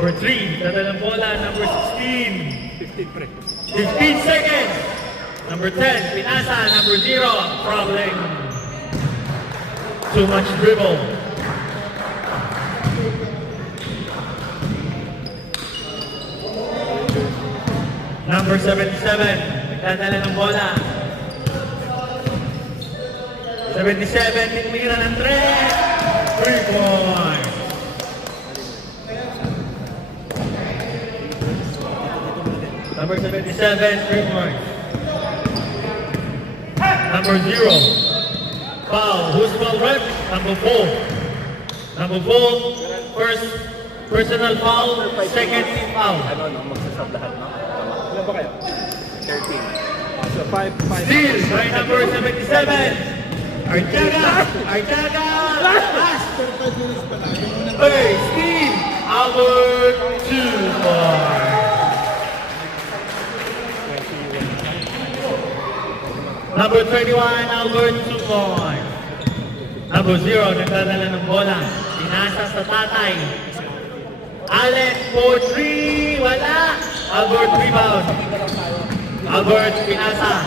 Number 3, dala ng bola. Number 16. 15 seconds. Number 10, pinasa. Number 0, problem. Too much dribble. Number 77, nagdadala ng bola. 77, tinimira ng 3. 3 points. Number 77, 3 points. Number 0, foul. Who's foul rep? Number 4. Number 4, first personal foul, second team foul. Magsasab lahat, no? Ilan ba kayo? 13. So 5. Steal by number 77. Arteaga, last. Hey, Steve, Albert, 2 points. Number 21, Albert, 2 points. Number 0, nagdadala ng bola. Pinasa sa tatay. Allen, 4-3, wala. Albert, rebound. Albert, pinasa.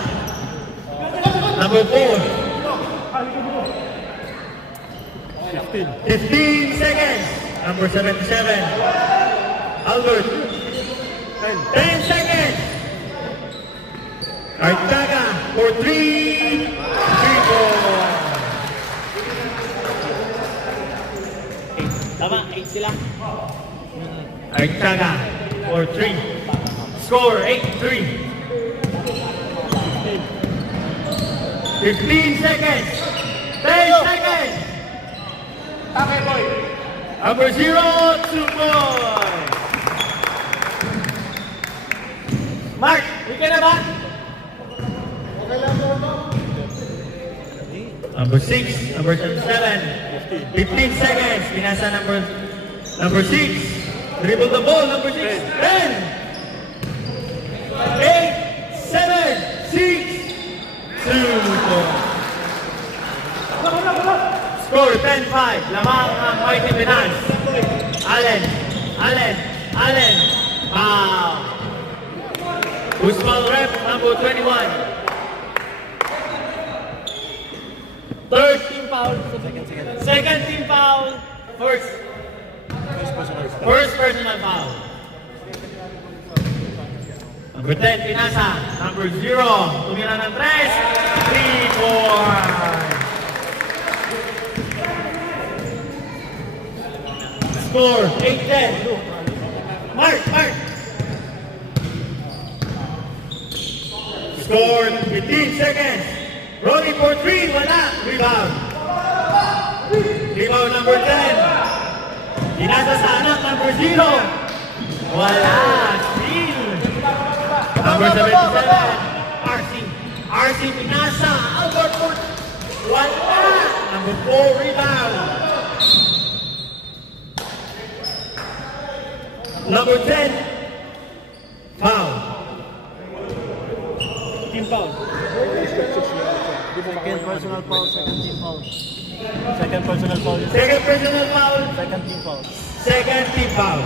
Number 4. 15 seconds. Number 77. Albert. 10 seconds. Arteaga for 3. 3 points. Tama, 8 sila. Arteaga for 3. Score 8-3. 15 seconds. 10 seconds. Okay, boy. Number 0, 2 points. Mark, weekend na ba? Number 6, number 7, 15 seconds. Pinasa number 6. Dribble the ball, number 6. 10, 8, 7, 6, 2 points. Score 10-5. Lamang ang Mighty Pinas. Allen. Foul. Who's foul rep? Number 21. Third team foul. Second team foul. First personal foul. Number 10, pinasa. Number 0, tumira ng 3. 3 points. Score 8-10. Mark. Score 15 seconds. Rolling for 3, wala. Rebound number 10. Pinasa sa anak, number 0. Wala. Steal. Number 77. RC pinasa. Albert Ford. Wala. Number 4, rebound. Number 10, foul. Team foul. Second personal foul, second team foul. Second personal foul. Second personal foul. Second team foul. Second team foul.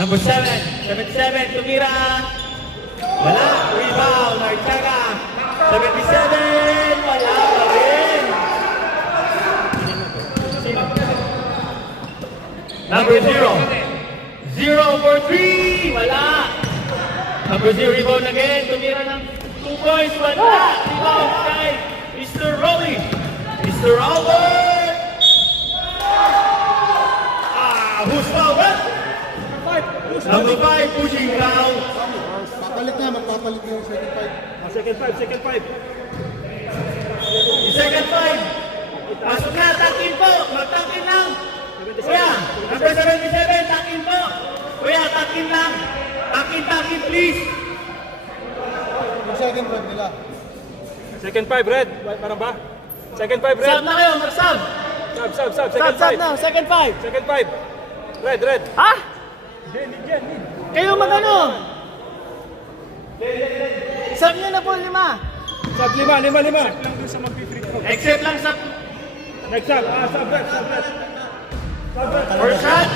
Number 77, tumira. Wala. Rebound. Arteaga. 77, wala pa rin. Number 0. 0 for 3, wala. Number 0, rebound again. Tumira ng 2 points, wala. Rebound kay Mr. Rolly. Mr. Albert. Who's foul? Number 5, pushing foul. Magpapalit na yung second fight. Second 5. Second 5. Pasok na, takin po. Magtakin lang. Kuya, number 77, takin po. Kuya, takin lang. Takin, please. Yung second fight nila. Second 5, red. Parang ba? Second 5, red. Sub na kayo, mag-sub. Sub. Sub Second 5. na, second 5. Second 5. Red. Ha? Lead. Kayo mag-ano? Sub nyo na po 5. Sub 5. Except lang sa Next sub. Sub red. first shot.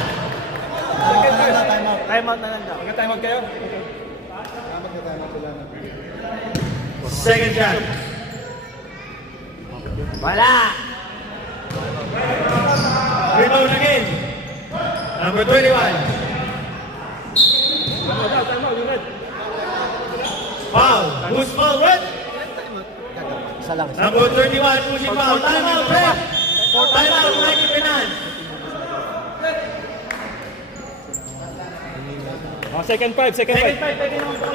Second 5. Time out na lang daw. Hanggang time out kayo. Tama ka tayo sila na. Second shot. Wala. Rebound again. Number 21. Time out, unit. Foul. Who's foul, Red? Isa lang. Number 31, pushing foul. Time out, Red. Time out, Mikey Pinan. Second five. Second five, pwede naman po.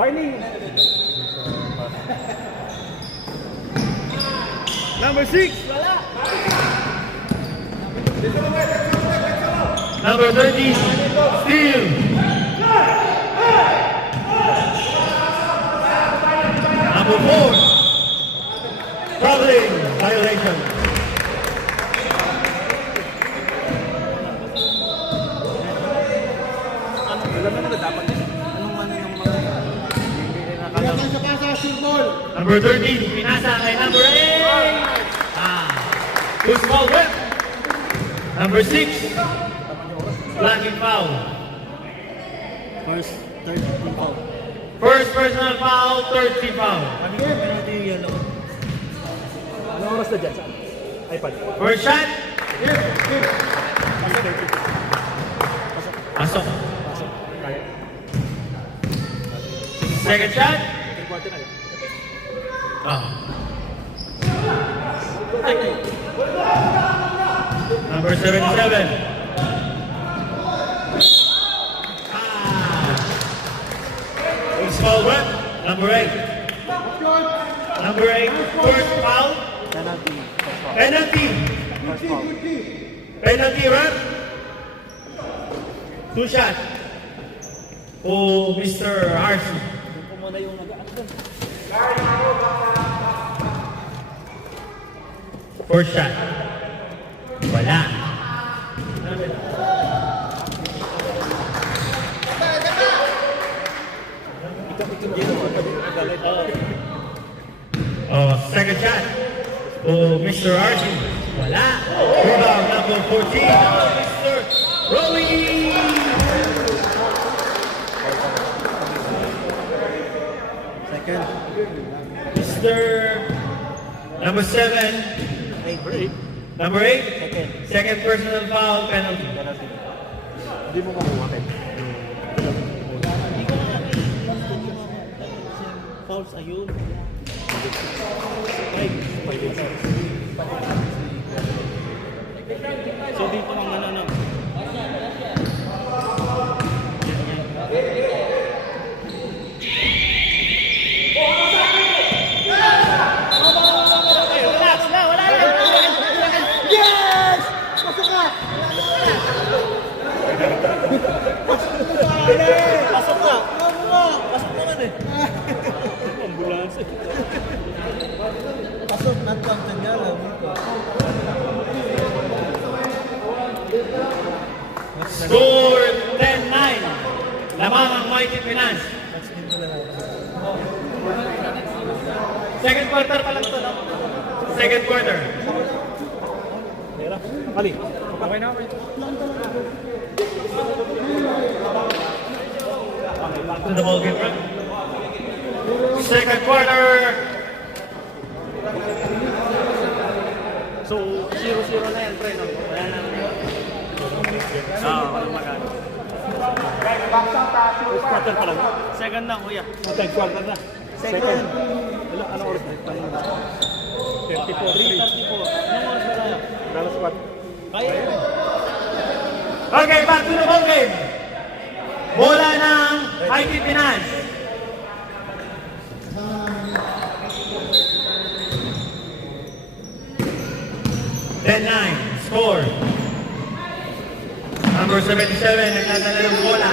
Warning. Number 6. Number 30, steal. Number 4, traveling violation. Alam mo na dapat yun. Anong ano yung mga... Kaya tayo sa pasa, shoot ball. Number 13, pinasa kay number 8. Who's foul, Red? Number 6, blocking foul. First, third, team foul. First personal foul, third team foul. Penalty yung yellow. Anong oras na dyan? Saan? iPad. First shot, pasok. Kaya. Second shot, Second quarter na yun. Number 77. Who's foul, Red? Number 8. Number 8, first foul. Penalty. Penalty. First foul. Penalty, Red. Two shot. Oh, Mr. Arce. Doon ko muna yung mag-ano doon. First shot. Wala. Oh, second shot. Oh, Mr. Archie. Wala. Rebound number 14. Mr. Rolly. Second. Mr. Number 7. Number 8. Second. Second personal foul penalty. Penalty. Hindi mo makuha kayo. Fouls, ayun. So dito ang ano. Relax na, wala na. Yes! Pasok ka! Pasok ka! Pasok naman eh. Ambulance. Pasok, nagpagtan niya lang. Score 10-9. Lamang ang Mighty Finance. Second quarter pa lang ito, no? Second quarter. Ali. Okay na ako. Back to the ball game, right? Second quarter. So, 0-0 na yan, pre. No? Wala na. Walang magano. First quarter pa lang. Second na, kuya. Third quarter na. Second. Ano oras na? 34. 3:34. Anong oras na tayo? Dallas squad. Kaya. Okay, back to the ball game. Bola ng IT Finance. Ten-9, score. Number 77, nagdadala ng bola.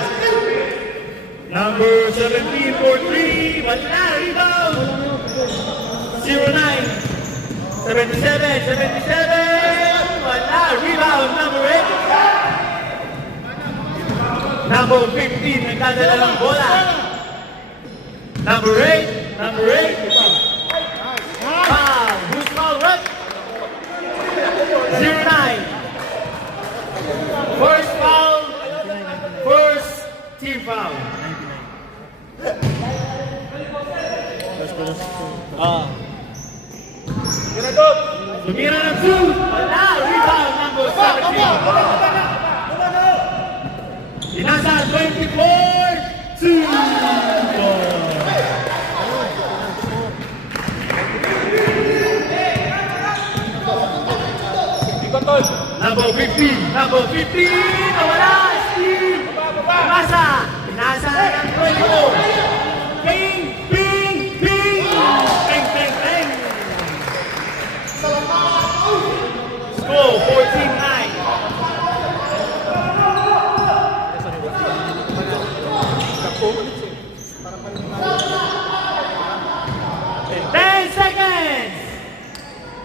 Number 17 for 3, wala, rebound. 09, 77, 77, wala, rebound. Number 8. Number 15, nagdadala ng bola. Number 8, number 8. Foul, who's foul, right? 09. First foul, first team foul. Tumira ng 2. Wala, rebound number 17. Inasa 24-2. Number 15, number 15, nawala, Steve! Inasa ng 24. Ping, ping, ping! Ping, ping, ping! Score, 14-9. Ten seconds!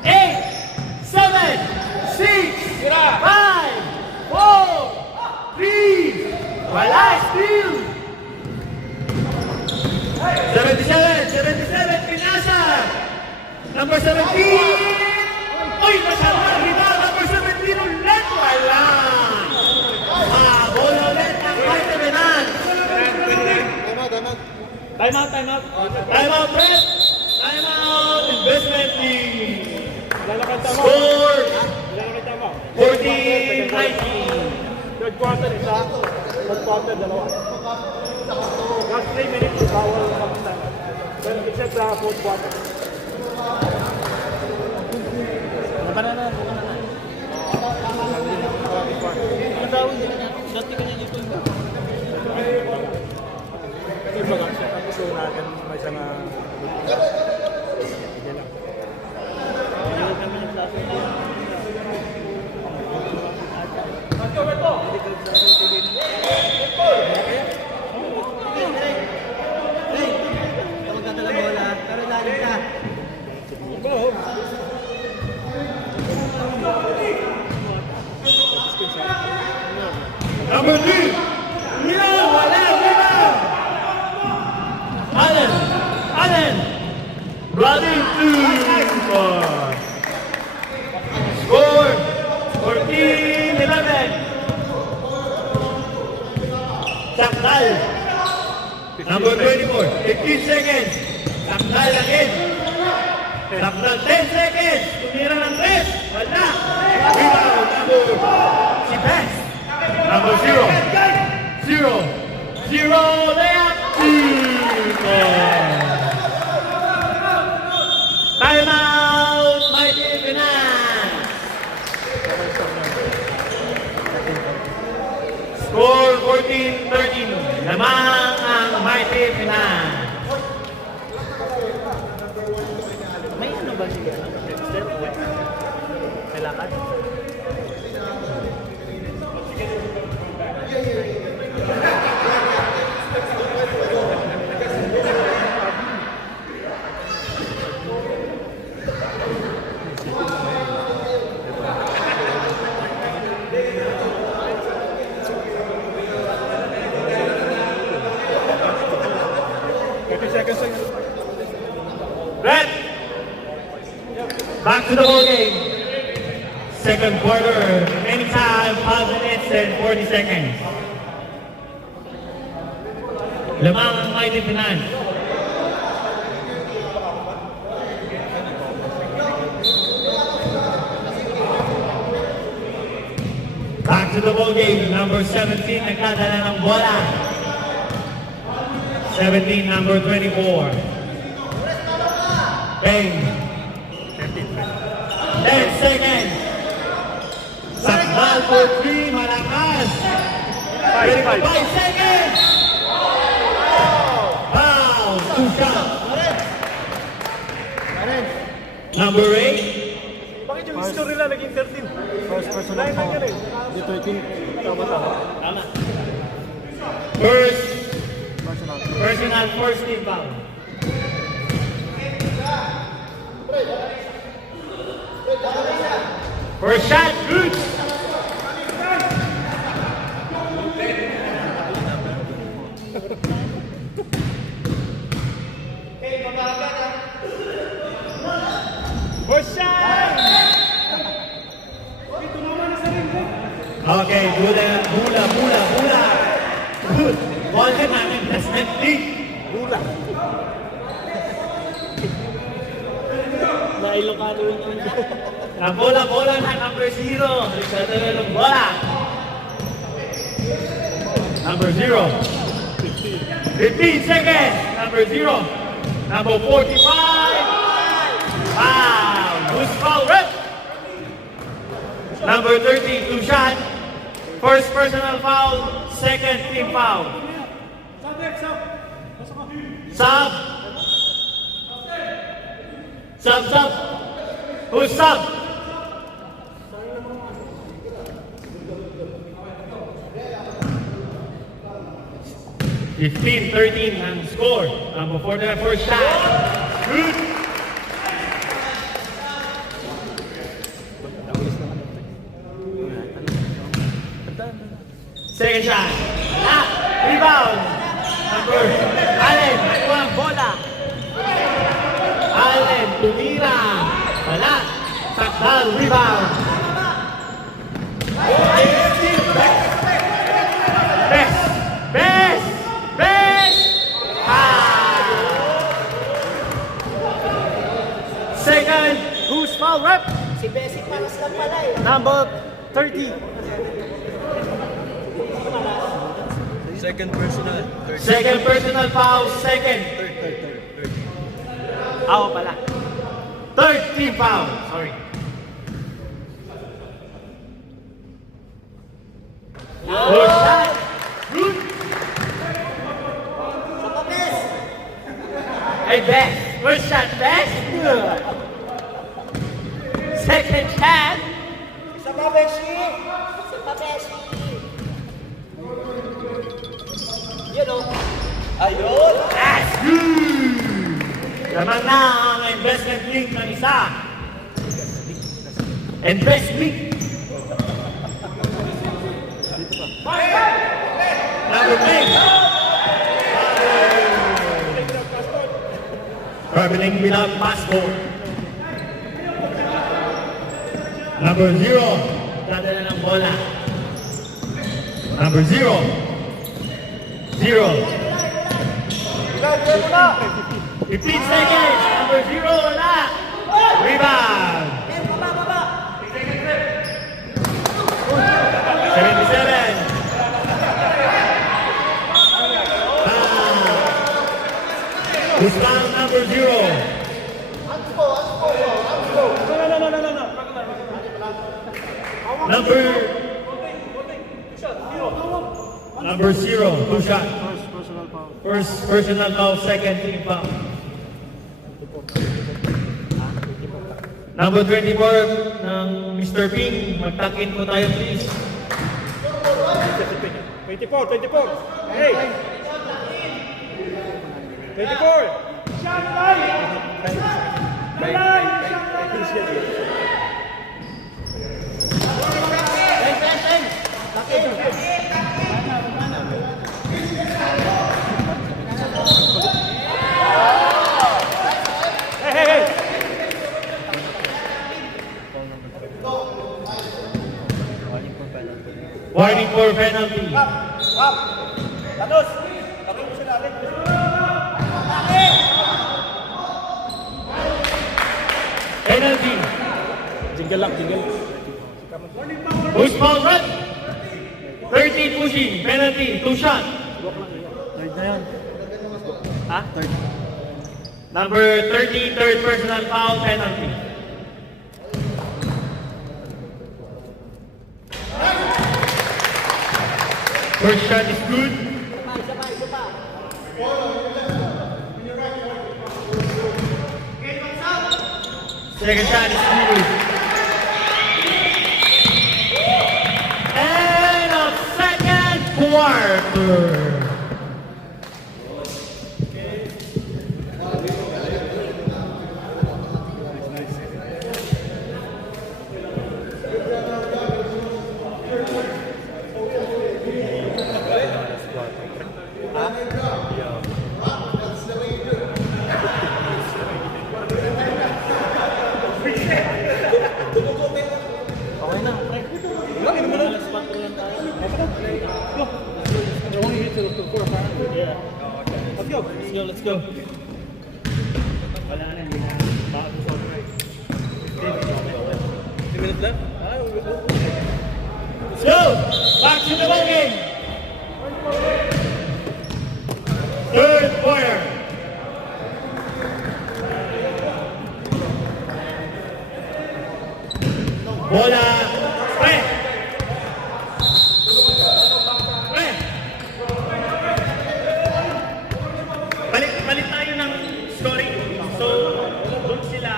8, 7, 6, 5, 4, 3, wala, steal! 77, pinasa! Number 17! Uy, masama! Rebound! Number 17 ulit! Wala! Bola ulit ng Fighter Renan! Time out, time out! Time out, Brett! Time out! Investment team! Score! 14-19! Third quarter, isa. Fourth quarter, dalawa. Last 3 minutes, bawal kapita. Pero except sa fourth quarter. Kasi bagang siya, ang gusto natin may isang hindi lang. Magdadala bola, pero lalim ka. Number 3! Rebound! Wala! Rebound! Allen! Running to score! 14-11! Sakdal! Number 24, 15 seconds! Sakdal again! Sakdal 10 seconds! Tumira ng 3! Wala! Rebound! Number si Best! Number 0, layup! Time out! Mighty Finance! Score 14-13. Lamang ang Mighty Finance. May ano ba siya? May lakad. Red! Back to the ball game. Second quarter. Remaining time, 5 minutes and 40 seconds. Lamang ang Mighty Finance. Back Back to the ball game. Number 17, nagdadala ng bola. 17, number 24. Bang. 10 seconds. Sakdal for 3, malakas. 5 seconds. Foul. 2 shots. Number 8. Bakit yung score nila naging 13? First person Nine of lang yan eh. the 13. Tama, tama. Tama. First, Personal. personal first team foul. First shot, good. First shot! Okay, bula. Good. Ball ka namin, investment league. Nailokano yun yun. Ang bola na number 0. Nagsadala ng bola. Number 0. 15 seconds. Number 0. Number 45. Wow. Who's foul rep? Number 30, 2 shot. First personal foul. Second team foul. Sub. Who's sub? Fifteen, 13 ang score. Before the first shot. Good. Second shot. Rebound. Number Allen. Kuha ang bola. Allen, tumira. Wala. Sakdal, rebound. Best. Second. Who's foul rep? Si Bessie Palas lang pala eh. Number 30. Second personal. Second personal foul. Second. Ako pala. Third team foul. Sorry. Good shot. Good. Saka Bes! Hey, best. First shot, best. Second shot. Isa pa Beshi! Isa pa Beshi! Yun o. Ayun! That's good. Naman na ang investment link ng isa. Investment. Number 8. Traveling without passport. Number 0. Dadala ng bola. Number 0. 15 seconds. Number 0. Wala. Rebound. 77. Who's foul number 0? Number 0. Who shot? First personal foul, second team foul. Number 24 ng Mr. Ping, magtakin po tayo please. 24. Hey! 24! Shot Hey! Warning for penalty. Tanos! Takin mo sila ulit. Penalty. Jingle lang, jingle. Who's foul run? 30 pushing, penalty, 2 shot. Third na yun. Ha? Third. Number 30, third personal foul, penalty. First shot is good. Second shot is good. And a second quarter. Okay na, pre. Only hit to the four, yeah. Let's go, let's go. Wala na, hindi na. Bakit sa right? 2 minutes left? Let's go! Back to the ball game! Third quarter. Bola. Pre. Pre. Balik tayo ng scoring. So, doon sila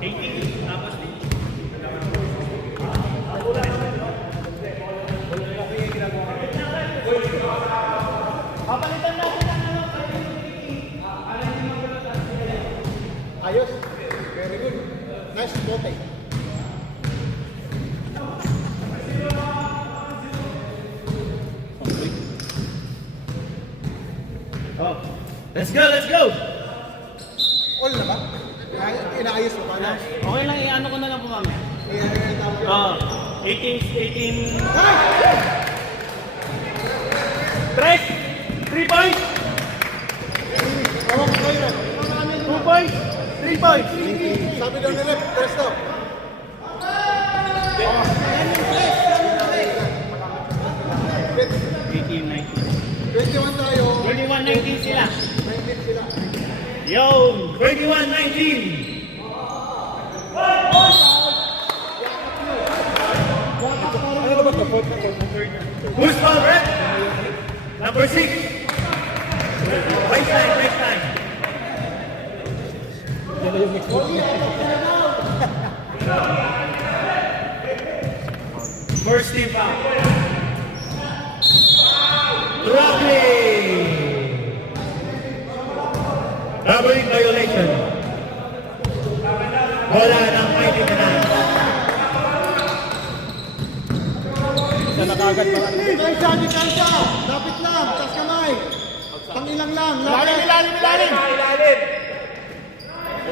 18, tapos papalitan natin ang Ayos. Very good. Nice bote. Oh. Let's go, let's go! All na ba? Inaayos mo pa na. Okay lang, i-ano ko na lang po mamaya. Ayan. 18. Ah! Tres! 3 points! Awak ko kayo. 2 points! 3 points! Sabi daw nila, press daw. 21 tayo. 21-19 sila. 19 sila. Yo! 21-19! Ano ba ito? Fourth na fourth. Who's foul, rep? Number 6. Right side. Yan na yung next one. First team foul. Dropping! Doubling violation. Bola ng Mighty Canals. Isa na kagad para. Dekansa! Lapit lang, tas kamay. Pangilang lang. Ilalim!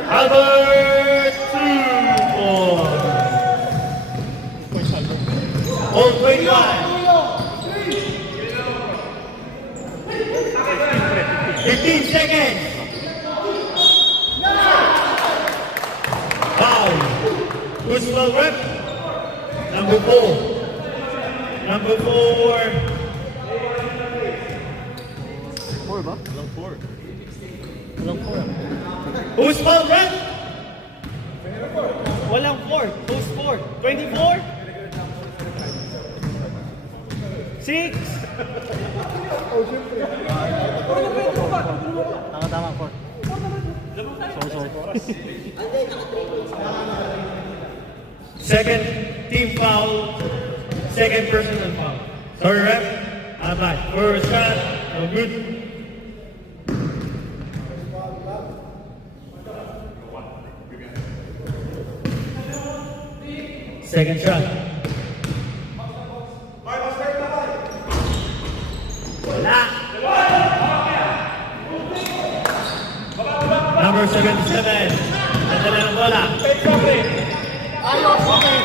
Albert 2 All 21. 15 seconds. Foul. Who's foul, rep? Number 4. Number 4. 4 ba? Walang 4. Walang 4. Who's foul, rep? Walang 4. Who's 4? 24? 6? Tama, 4. Sorry. Second team foul. Second personal foul. Sorry, rep. Bad. First shot. No good. Second shot. Wala. Number 77. Nadala ng bola. Ayos, okay.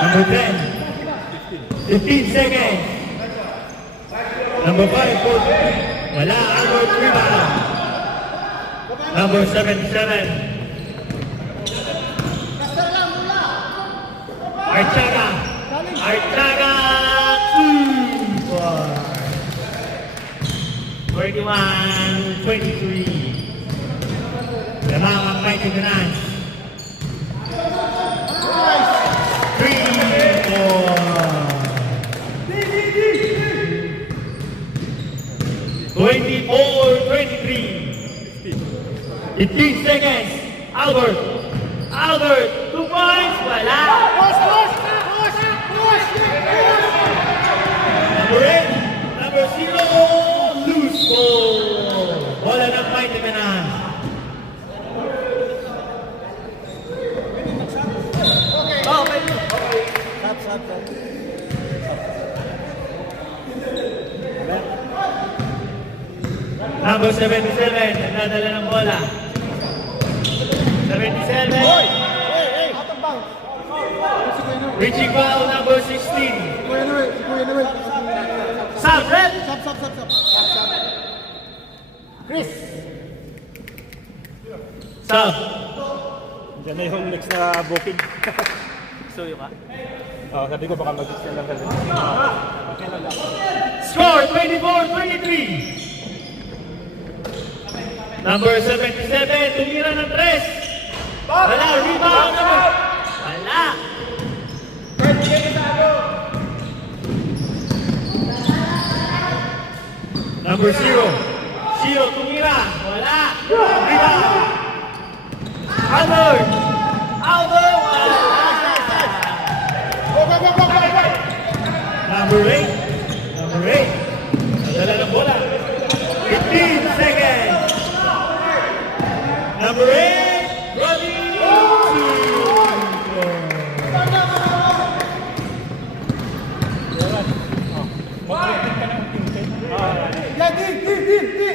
Number 10. 15 seconds. Number 5, 4. Wala. Albert rebound. Number 77. Archaga. Archaga. 31-23. Lamang ang Mighty Finance. 24-23. 15 seconds. Albert. Albert. 2 points. Wala. Number 8. Number 0. Loose ball. Wala ng Mighty Finance. Number 77, nagdadala ng bola. 77. Reaching foul, number 16. Sub, red. Chris! Sub. Diyan na yung next na booking. Suyo ka? Sabi ko baka mag-extend lang kasi. Score, 24-23. Number 77, tumira ng 3. Wala, rebound number. Wala. Number 0. 0, tumira. Wala. Rebound. Albert. Albert. Wala. Number 8. Number 8. Nadala ng bola. 15 seconds. Number 8, Roddy.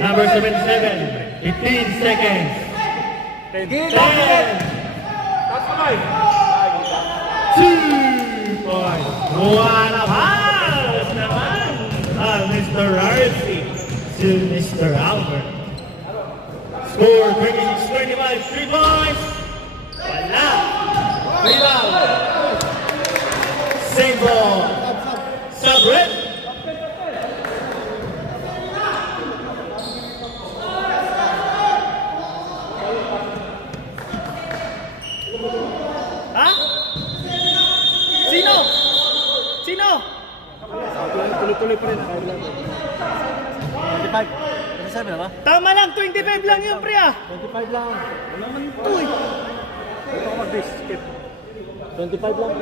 Number 77, 15 seconds. 10. 2 points. What a pass naman. Mr. Arcee to Mr. Albert. Score 26-25, 3 points. Wala. Rebound. Same ball. Sub-red. Ha? Sino? Sino? Tuloy-tuloy pa rin. 25. 27 na ba? Tama lang, 25 lang yun, pre ah. 25 lang. Wala man ito eh. Ito ako mag-base. Skip. 25 lang.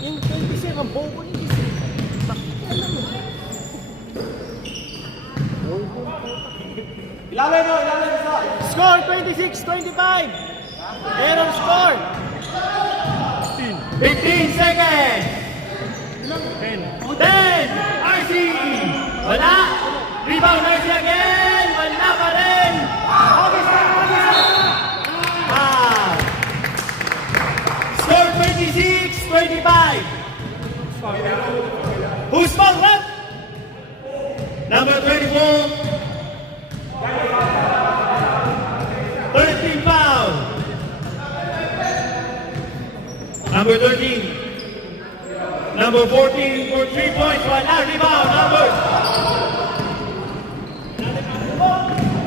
Yung 27, ang bobo niya. Score 26-25. Error score. 15 seconds. 10. RC. Wala. Rebound RC again. Wala pa rin. Ah. Score 26-25. Who's foul, what? Number 24. 13 foul. Number 13. Number 14 for 3 points. Wala. Rebound. Number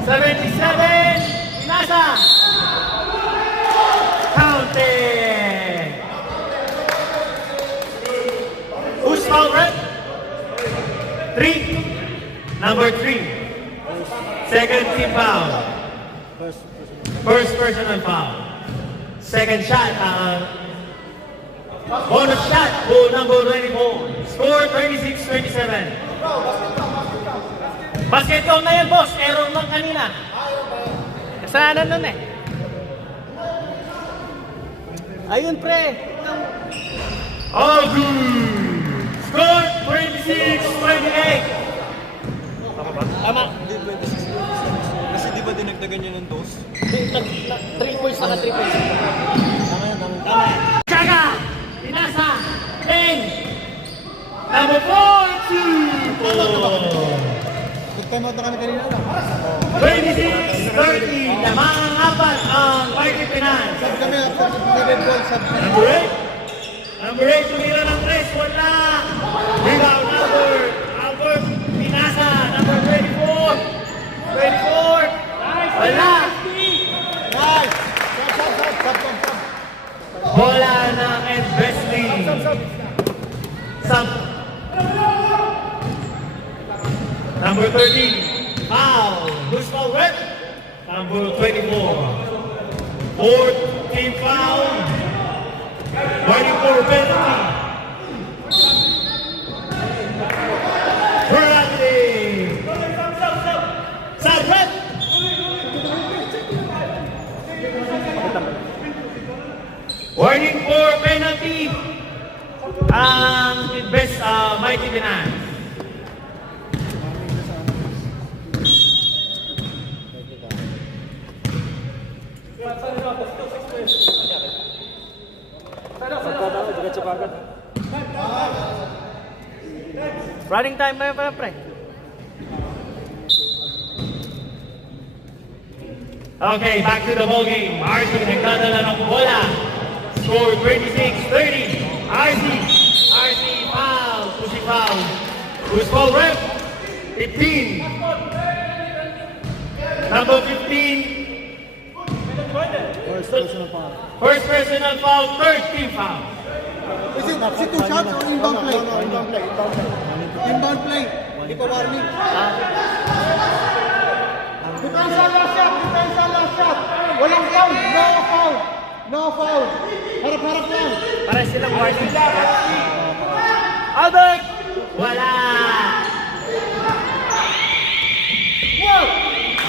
77. Nasa. Counting. Who's foul, right? 3. Number 3. Second team foul. First personal foul. Second shot. Bonus shot for number 24. Score 26-27. Basketball na yan, boss. Error lang kanina. Kasalanan nun eh. Ayun, pre. All good. Score 26-28. Tama. Hindi, 26. Kasi di ba dinagdagan niya ng dos? 3 points, naka 3 points. Chaga! Pinasa! 10! Number 4, Good time out na kami kanina lang. 26-30! Lamang ang apat ang Mighty Finance. Sab kami, after the red ball, sab kami. Number 8. Number 8, tumira ng 3, wala. Rebound, Albert Pinasa. Number 24. 24. Wala. Nice! Sab. Bola ng Ed Besley. Sub. Number 13. Foul. Who's foul rep? Number 24. Fourth team foul. 24 penalty. Penalty. Sub rep. Warning for penalty. Ang best Mighty Finance. Running time na yun, pre. Okay, back to the ball game. RC nagdadala ng bola. Score 26-30. RC foul. Pushing foul. Who's foul rep? 15. Number 15. First personal foul, third team foul. Is it 2 shots or inbound play? No, inbound play. Inbound play. Hindi pa warning. Depensa last shot. Walang foul. No foul. Harap-harap lang. Para silang warning. Albert! Wala!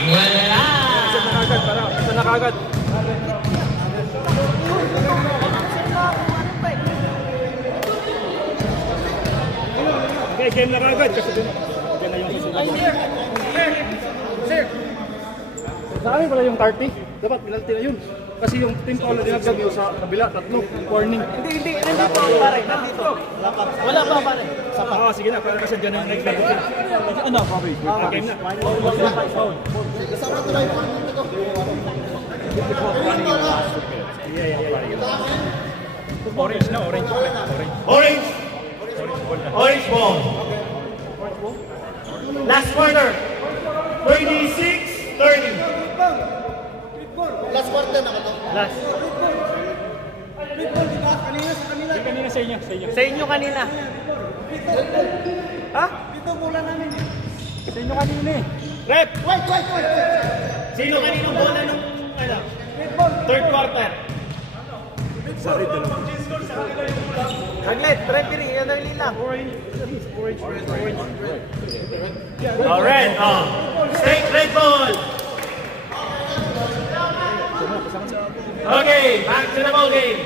Wala! Isa na kagad. Okay, game na kagad. Kasi din na yung susunod. Sir! Sa amin pala yung 30. Dapat penalty na yun. Kasi yung team foul na dinagdag yung sa kabila, 3. Warning. Hindi. Nandito, pare. Nandito. Wala pa, pare. Sige na, para kasi dyan yung next level. Ano, Bobby? Game na. Kasama ko lang yung warning nito. Orange na, orange. Orange ball. Last quarter. 26-30. Last quarter na to. Last. Red ball, di ba? Kanina sa kanila. Kanina sa inyo. Sa inyo kanina. Ha? Dito bola namin. Sa inyo kanina eh. Rep! Wait. Sino kaninong bola nung ano? Red ball. Third quarter. Saglit, referee, yan ang lila. Red. Straight red ball. Okay, back to the ball game.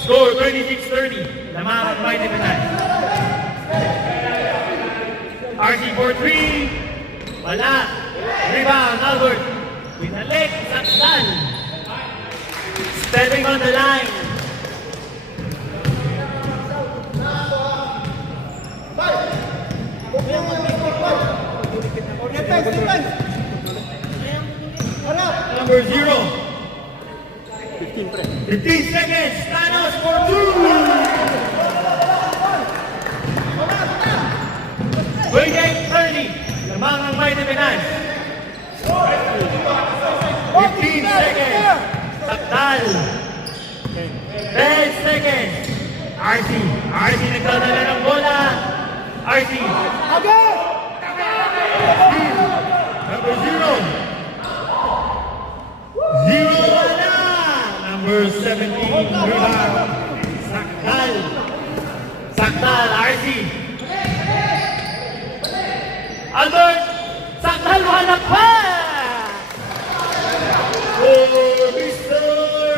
Score 26-30. Lamang ang Mighty Finance. RC for 3. Wala. Rebound, Albert. Pinalik, saktan. Stepping on the line. Defense. Number 0. 15 seconds. Thanos for 2. 28-30. Lamang ang Mighty Finance. 15 seconds. Saktal. 10 seconds. RC nagdadala ng bola. RC. Number 0. 0 wala. Number 17. Rebound. Saktal. RC. Albert. Saktal walang pa. For Mr.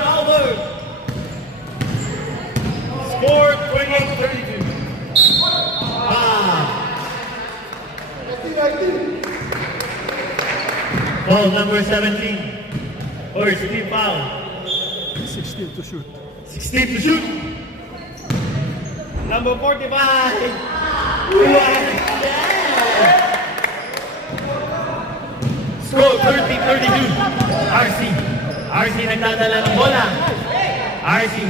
Albert. Score 28-32. Foul number 17. First team foul. 16 to shoot. 16 to shoot. Number 45. Score 30-32. RC nagdadala ng bola. RC.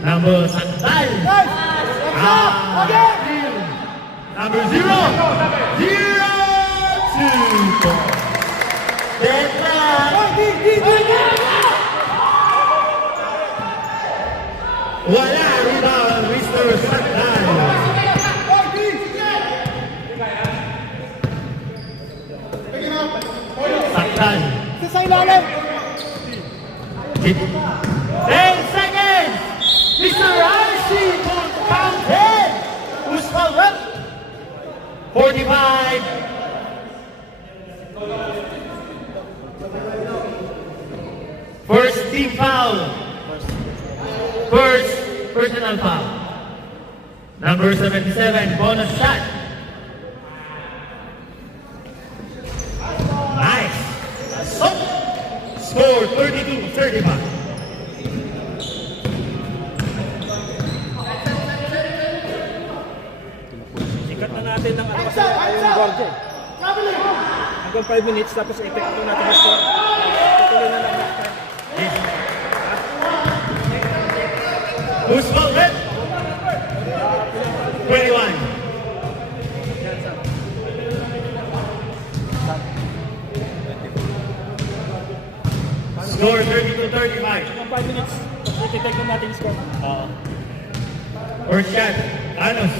Number Santal. Number 0. 0-2. Deadlock. Wala, rebound, Mr. Santal. Santal. Sa ilalim. 10 seconds. Mr. RC will count 10. Who's fouled up? 45. First team foul. First personal foul. Number 77, bonus shot. Nice. So, score 32-35. Sikat na natin ng ano kasi yung guardia. Hanggang 5 minutes tapos i-effect ko natin yung score. Tutuloy na lang natin. Who's fouled up? 21. Score 32-35. Hanggang 5 minutes tapos i-effect ko natin yung score. First shot, Anos.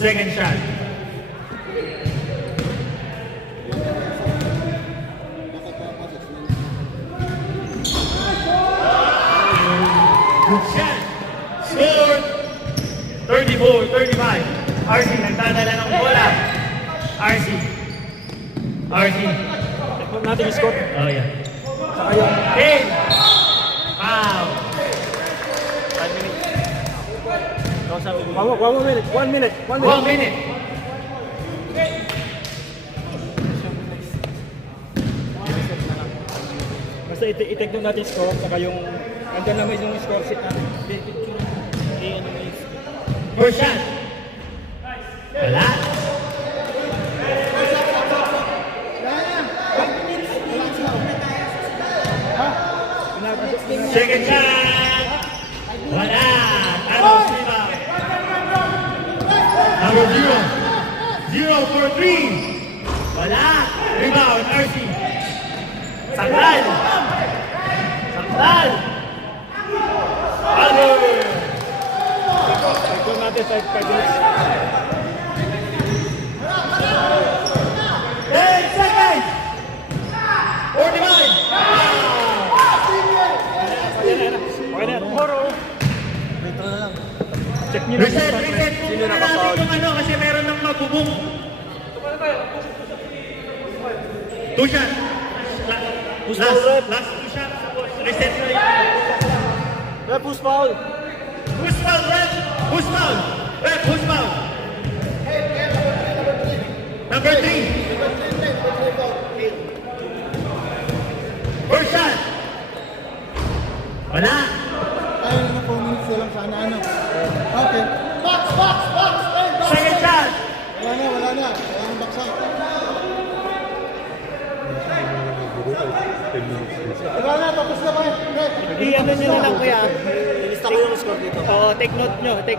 Second shot. Good shot. Score 34-35. RC nagdadala ng bola. RC. Effect natin yung score. Oh yeah. Saka yung 10. Foul. 5 minutes. 1 minute. 1 minute. 1 minute. 1 minute. Basta i-take doon natin score, saka yung andyan naman yung score sheet natin. First shot. Wala. Second shot. Wala. Anos rebound. Number 0. 0 for 3. Wala. Rebound. RC. Saklan. Ano? Ito natin 5 minutes. 10 seconds. 45. Okay na. Tomorrow. Check nyo Reset muna natin yung ano kasi meron ng mabubong. 2 shots. Last 2 shots. Reset na yun. Rep, who's foul? Who's foul, Rep? Who's foul? Rep, who's foul? Number 3. First shot. Wala. Ayaw na 4 minutes na lang sana ano. Okay. Box! Second shot. Wala na. Wala nang baksa. Wala na, tapos na ba? I-ano nyo na lang kuya. Ilista ko yung score dito. Oo, take note nyo. Okay.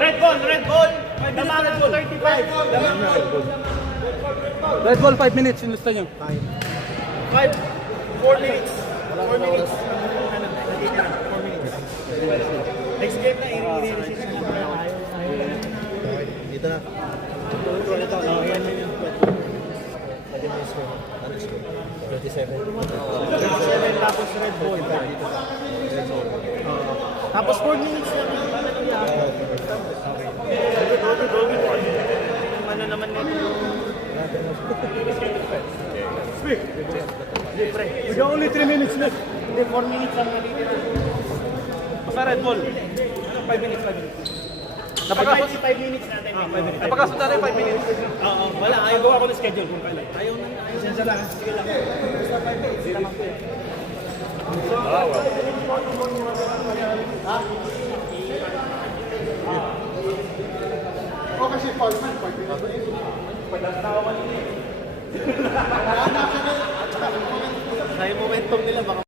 Red ball. Damangan ko 35. Red ball 5 minutes, ilista nyo. 4 minutes. 4 minutes. Next game na, i-release na. Dito na. Ito, yan na yun. 27. 37 tapos red ball. Tapos 4 minutes lang. Ano naman nito? We got only 3 minutes left. Hindi, 4 minutes lang natitira. Sa Red Bull. 5 minutes, 5 minutes. Napagkasot 5 minutes natin. 5 minutes. Napagkasot natin 5 minutes. Oo, wala. Ayaw gawa ko ng schedule kung kailan. Ayaw na. Pasensya lang. Sige lang. O kasi foul man, 5 minutes. Kaya momentum nila baka